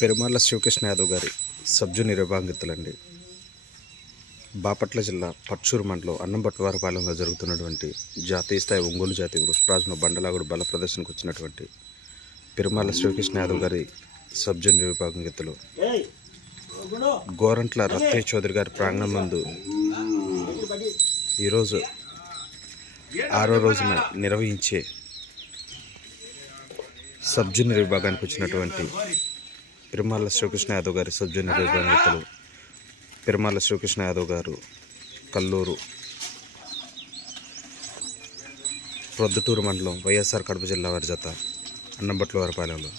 పెరుమాళ్ల శివకృష్ణ యాదవ్ గారి sub junior విభాంగితులండి. Bapatla జిల్లా పర్చూరు మండలం అన్నంబట్వారపాలెంలో జరుగుతున్నటువంటి జాతీయ స్థాయి ఒంగోలు జాతి వృషభరాజును బండలాగుడు బల ప్రదర్శనకు వచ్చినటువంటి పెరుమాళ్ల శివకృష్ణ యాదవ్ గారి సబ్ జూనియర్ విభాంగితులు గోరంట్ల రత్తయ్య చౌదరి గారి ప్రాంగణం నందు ఈరోజు 6వ రోజున నిర్వహించే సబ్ జూనియర్ విభాగానికి వచ్చినటువంటి పెరుమాళ్ల శివకృష్ణ యాదవ్ గారి సబ్ జూనియర్ విభాంగితులు పెరుమాళ్ల శివకృష్ణ యాదవ్ గారు కల్లూరు ప్రొద్దుటూరు మండలం వైఎస్ఆర్ కడప జిల్లా వారి జత అన్నంబట్వారపాలెంలో